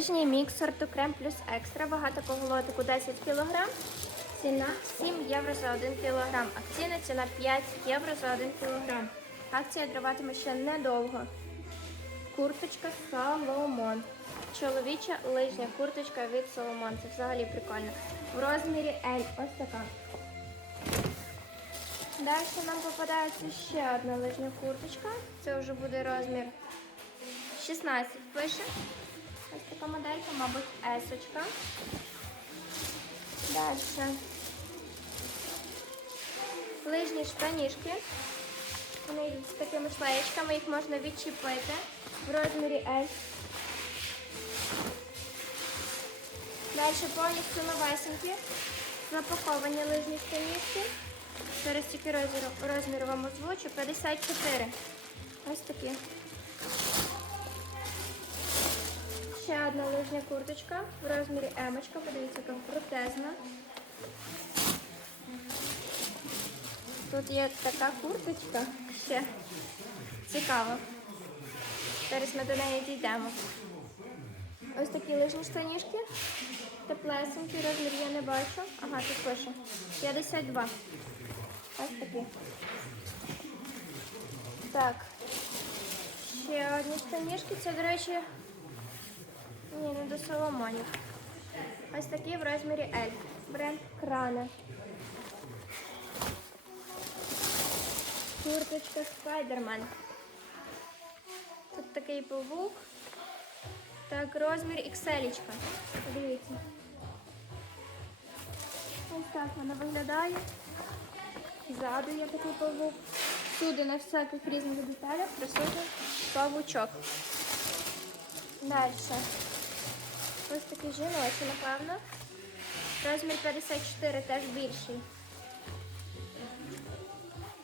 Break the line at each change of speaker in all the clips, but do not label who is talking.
Лижній мікс сорту крем плюс екстра. Вага такого лотику 10 кг. Ціна 7 євро за 1 кг. Акційна ціна 5 євро за 1 кг. Акція триватиме ще недовго. Курточка Соломон. Чоловіча лижня курточка від Соломон. Це взагалі прикольно. В розмірі L. Ось така. Далі нам попадається ще одна лижня курточка. Це вже буде розмір 16 пише. Ось така моделька, мабуть, есочка. Далі. Лижні штанішки. Вони йдуть з такими шлеєчками, їх можна відчепити в розмірі L. Далі повністю новесенькі, запаковані лижні штанішки. Зараз тільки розмір вам озвучу. 54. Ось такі. Одна лижня курточка в розмірі емочка. Подивіться, яка протезна. Тут є така курточка. Ще цікаво. Зараз ми до неї дійдемо. Ось такі лижні штанішки. Теплесенькі, розмір я не бачу. Ага, тут пише. 52. Ось такі. Так. Ще одні штанішки. Це, до речі, ні, не до Соломонів. Ось такі в розмірі L. Бренд Крана. Курточка Спайдермен. Тут такий павук. Так, розмір XL. Подивіться. Ось так вона виглядає. Ззаду є такий павук. Всюди на всяких різних деталях присутній павучок. Далі. Ось такий жіночий, напевно. Розмір 54 теж більший.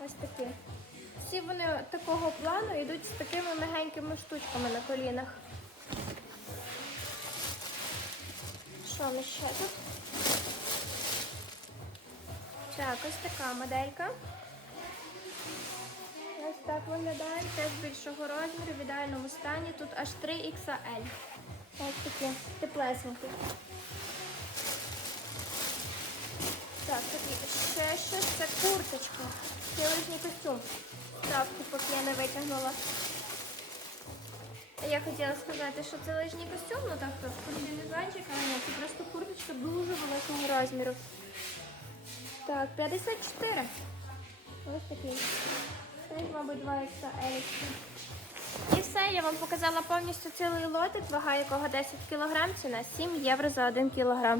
Ось такі. Всі вони такого плану йдуть з такими мягенькими штучками на колінах. Що ми ще тут? Так, ось така моделька. Ось так виглядає, теж більшого розміру, в ідеальному стані. Тут аж 3 XL. Ось такі теплесенькі. Так, такі ще щось, це курточка. Це лижній костюм. Ставки, поки я не витягнула. Я хотіла сказати, що це лижній костюм, ну так то комбінезончик, але ні, це просто курточка дуже великого розміру. Так, 54. Ось такий. Це, мабуть, 2 XL. І все, я вам показала повністю цілий лотик, вага якого 10 кг, ціна 7 євро за 1 кг.